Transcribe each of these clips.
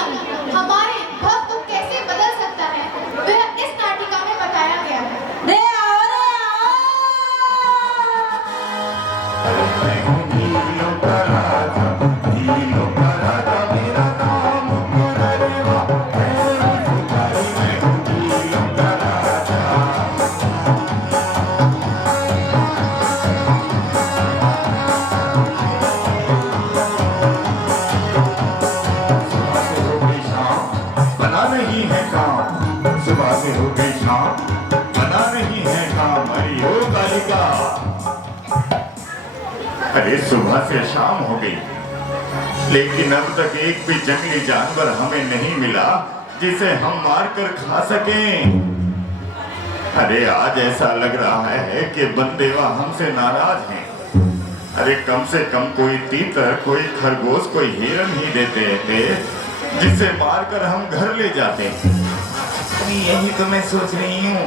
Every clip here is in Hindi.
नियम हमारे भक्त को कैसे बदल सकता है वह इस नाटिका में बताया गया है। रे आओ रे आओ। मैं हूँ नीलों का राजा, नीलों का राजा मेरा नाम मुरारेवा। मैं हूँ नीलों का राजा। सुबह से हो गई शाम, बना नहीं है काम। सुबह से हो गई शाम, बना नहीं है काम। अरे ओ कालिका, अरे सुबह से शाम हो गई, लेकिन अब तक एक भी जंगली जानवर हमें नहीं मिला जिसे हम मार कर खा सकें। अरे आज ऐसा लग रहा है कि बनदेवा हमसे नाराज हैं। अरे कम से कम कोई तीतर, कोई खरगोश, कोई हिरन ही देते थे जिसे मारकर हम घर ले जाते। यही तो मैं सोच रही हूँ,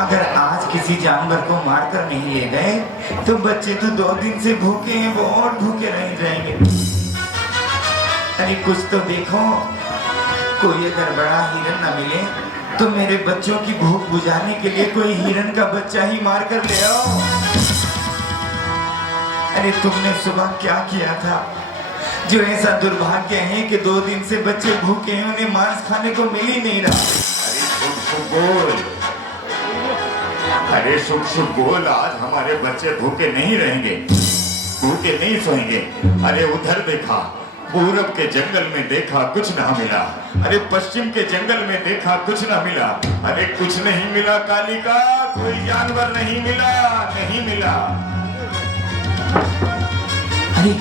अगर आज किसी जानवर को मारकर नहीं ले गए तो बच्चे तो 2 दिन से भूखे हैं, वो और भूखे रह जाएंगे। अरे कुछ तो देखो, कोई अगर बड़ा हिरन न मिले तो मेरे बच्चों की भूख बुझाने के लिए कोई हिरन का बच्चा ही मार कर ले आओ। अरे तुमने सुबह क्या किया था जो ऐसा दुर्भाग्य है कि 2 दिन से बच्चे भूखे हैं, उन्हें मांस खाने को मिल ही नहीं रहा। अरे शुभ बोल, अरे शुभ शुभ बोल, आज हमारे बच्चे भूखे नहीं रहेंगे, भूखे नहीं सोएंगे। अरे उधर देखा, पूरब के जंगल में देखा, कुछ ना मिला। अरे पश्चिम के जंगल में देखा, कुछ ना मिला। अरे कुछ नहीं मिला कालिका, कोई जानवर नहीं मिला, नहीं मिला। अरे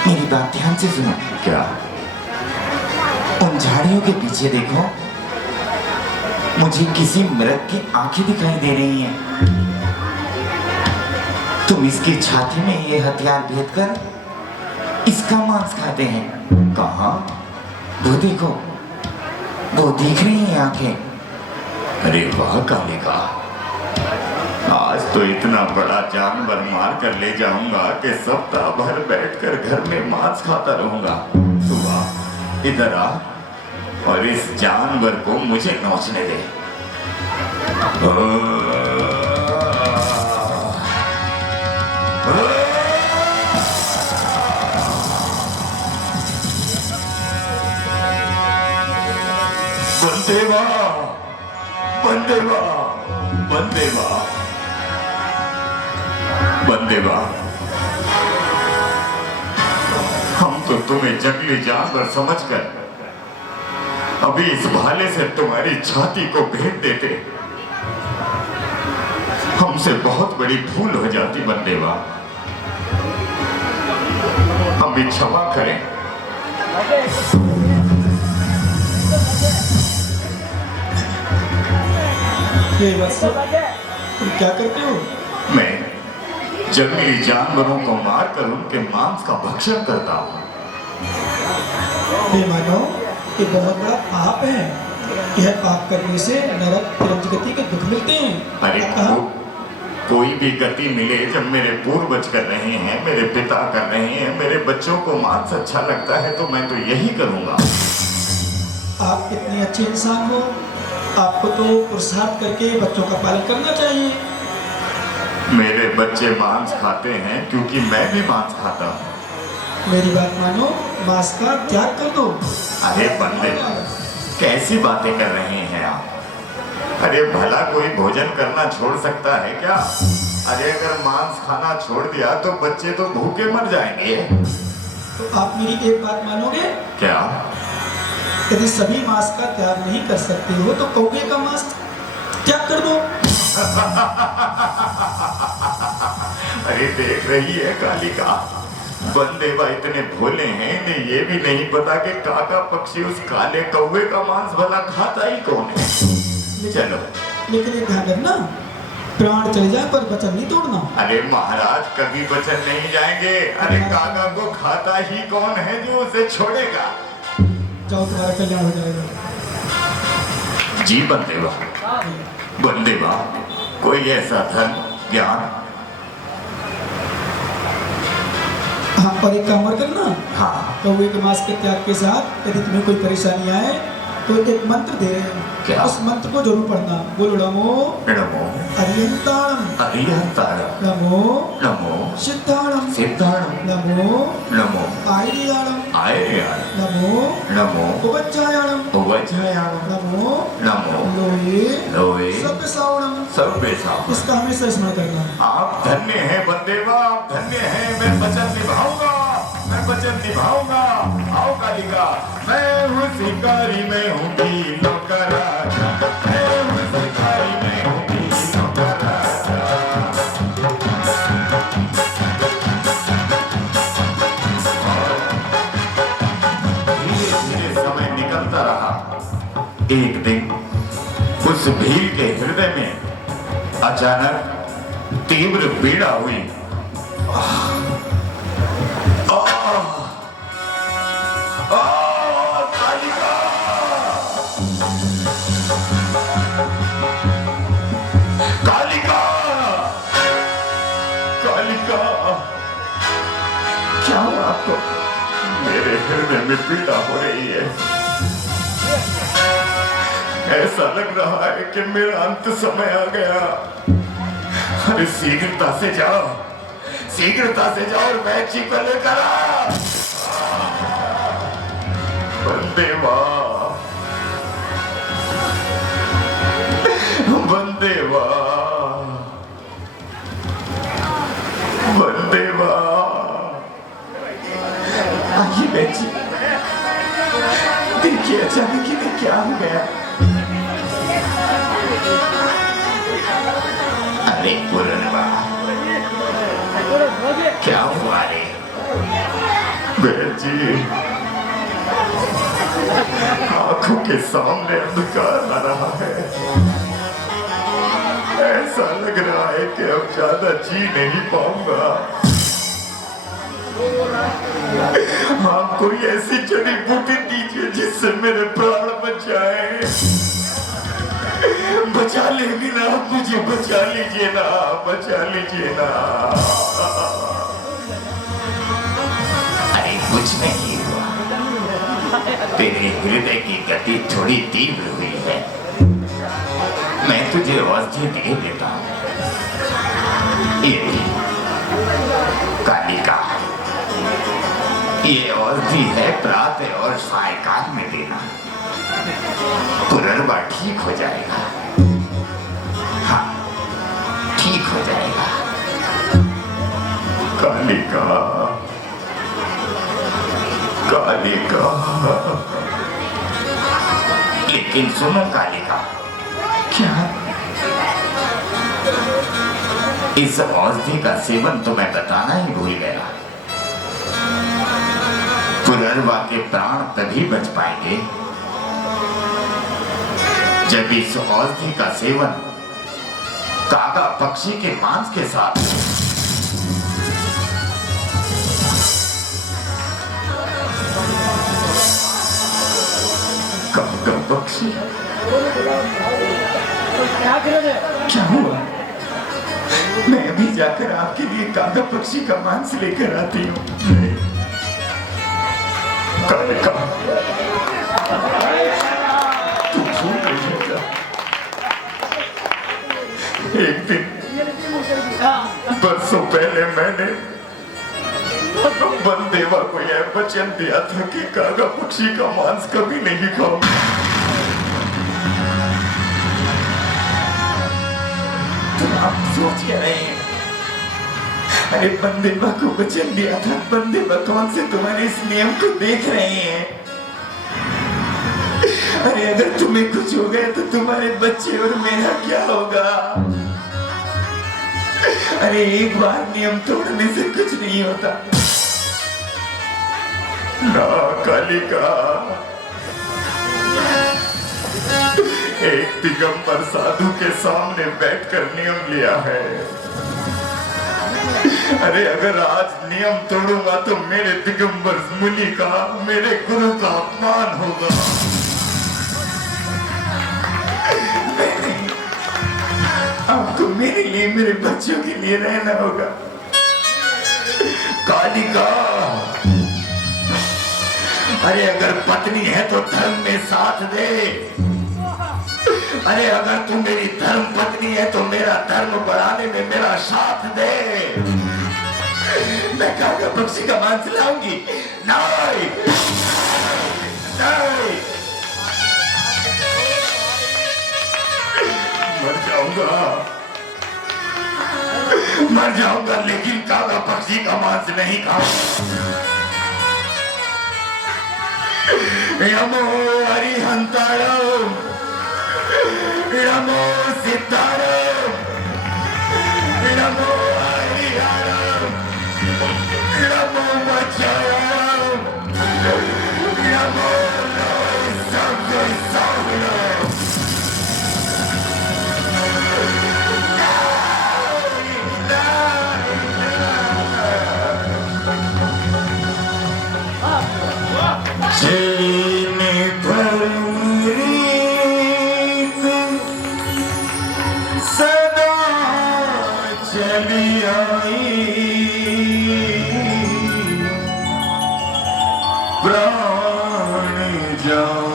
मेरी बात ध्यान से सुनो। क्या? उन झाड़ियों के पीछे देखो, मुझे किसी मृग की आंखें दिखाई दे रही हैं। तुम इसकी छाती में ये हथियार भेद कर इसका मांस खाते हैं। कहाँ? वो देखो, वो दिख रही हैं आंखें। अरे वाह कालिका, आज तो इतना बड़ा जानवर मार कर ले जाऊंगा कि सप्ताह भर बैठकर घर में मांस खाता रहूंगा। तू आ, इधर आ और इस जानवर को मुझे नोचने दे। बंदेवा, बंदेवा, बंदेवा, बंदेवा, हम तो तुम्हें जंगली जानवर समझकर अभी इस भाले से तुम्हारी छाती को भेद देते। हमसे बहुत बड़ी भूल हो जाती बंदेवा, हमें क्षमा करें। ये बस तुम क्या करते हो? मैं जंगली जानवरों को मारकर उनके मांस का भक्षण करता हूँ। मानो ये बहुत बड़ा पाप है। यह पाप करने से नरक तिरंज गति के दुख मिलते हैं। अरे कोई भी गति मिले, जब मेरे पूर्वज कर रहे हैं, मेरे पिता कर रहे हैं, मेरे बच्चों को मांस अच्छा लगता है तो मैं तो यही करूँगा। आप इतने अच्छे इंसान हो, आपको तो पुरुषार्थ करके बच्चों का पालन करना चाहिए। मेरे बच्चे मांस खाते हैं क्योंकि मैं भी मांस खाता हूँ। मेरी बात मानो, मांस का त्याग कर दो। अरे बंदे, कैसी बातें कर रहे हैं आप? अरे भला कोई भोजन करना छोड़ सकता है क्या? अरे अगर मांस खाना छोड़ दिया तो बच्चे तो भूखे मर जाएंगे। तो आप मेरी एक बात मानोगे? क्या? यदि सभी मांस का त्याग नहीं कर सकते हो तो कौवे का मांस त्याग कर दो। अरे देख रही है कालिका, बंदेवा इतने भोले हैं, इन्हें ये भी नहीं पता कि काका पक्षी उस काले कौवे का मांस भला खाता ही कौन है। चलो, लेकिन ये ध्यान रखना, प्राण चले जाए पर वचन नहीं तोड़ना। अरे महाराज कभी वचन नहीं जाएंगे। अरे काका को खाता ही कौन है जो उसे छोड़ेगा? जाओ, तुम्हारा कल्याण हो जाएगा। जी बंदेवा, बंदेवा, कोई ऐसा धन ज्ञान? हाँ, और एक काम और करना, हाँ कौवे के मांस के त्याग के साथ यदि तुम्हें कोई परेशानी आए तो एक मंत्र दे रहे हैं, क्या? उस मंत्र को जरूर पढ़ना। बोलो नमो नमो अरियंताणम, अरिहंताणम, नमो नमो सिद्धाणम, सिद्धाणम, नमो नमो आयरियाणम, आयर्याणम, नमो नमो उपज्जायाणम, वज्रायाणम, नमो नमो लोहे लोहे सव्यसावणम। सर्वेशाम। इसका हमेशा स्मरण करना। आप धन्य हैं बंदेवा, आप धन्य हैं। मैं वचन निभाऊंगा, मैं वचन निभाऊंगा। आओ कालिका, मैं हूँ शिकारी, मैं हूँ भीलों का राजा, मैं हूँ शिकारी, मैं हूँ भीलों का राजा। धीरे धीरे समय निकलता रहा। एक दिन उस भील के हृदय में अचानक तीव्र पीड़ा हुई। कालिका! कालिका! कालिका! क्या हुआ आपको? मेरे हृदय में पीड़ा हो रही है। ऐसा लग रहा है कि मेरा अंत समय आ गया। अरे शीघ्रता से जाओ, शीघ्रता से जाओ और मैची को लेकर आओ। बंदेवा, बंदेवा, बंदेवा। आइए बेटी, देखिए अचानक ही में क्या हो गया। अरे पुरनवा, क्या हुआ रे? बेटी, आंखों के सामने अंधकार आ रहा है। ऐसा लग रहा है कि अब ज्यादा जी नहीं पाऊंगा। आप कोई ऐसी जड़ी बूटी दीजिए जिससे मेरे प्राण बच जाए। बचा लेगी ना, मुझे बचा लीजिए ना, बचा लीजिए ना। अरे कुछ नहीं हुआ, तेरे हृदय की गति थोड़ी तीव्र हुई है। मैं तुझे औषधि दे देता हूँ। ये कालिका, ये औषधि है, प्रातः और सायकाल में देना। पुनर्वा ठीक हो जाएगा। हाँ, ठीक हो जाएगा। कालिका, कालिका। लेकिन सुनो कालिका, क्या इस औषधि का सेवन तो मैं बताना ही भूल गया। पुनर्वा के प्राण तभी बच पाएंगे जब इस औषधि का सेवन कागा पक्षी के मांस के साथ। कागा पक्षी? क्या हुआ? मैं अभी जाकर आपके लिए कागा पक्षी का मांस लेकर आती हूँ। कालिका, तू भूल गई है क्या? एक दिन बरसों पहले मैंने बंदेवा को यह वचन दिया था कि कागा पक्षी का मांस कभी नहीं खाऊंगा। तुम आप सोच क्या रहे हैं? अरे बंदेवा को वचन दिया था। बंदेवा कौन से तुम्हारे इस नियम को देख रहे हैं? अरे अगर तुम्हें कुछ हो गया तो तुम्हारे बच्चे और मेरा क्या होगा? अरे एक बार नियम तोड़ने से कुछ नहीं होता। ना कालिका, एक दिगंबर साधु के सामने बैठकर नियम लिया है। अरे अगर आज नियम तोड़ूंगा तो मेरे दिगंबर मुनि का, मेरे गुरु का अपमान होगा। आपको मेरे लिए, मेरे बच्चों के लिए रहना होगा। कालिका, अरे अगर पत्नी है तो धर्म में साथ दे। अरे अगर तू मेरी धर्म पत्नी है तो मेरा धर्म बढ़ाने में मेरा साथ दे। मैं कागा पक्षी का मांस लाऊंगी। नहीं, नहीं। मर जाऊंगा लेकिन कागा पक्षी का मांस नहीं खाऊंगा। नमो हरिहंतारम, नमो सिद्धारम, नमो हरिहरम, नमो मच्छरम, नमो सदा चली आई प्राण जा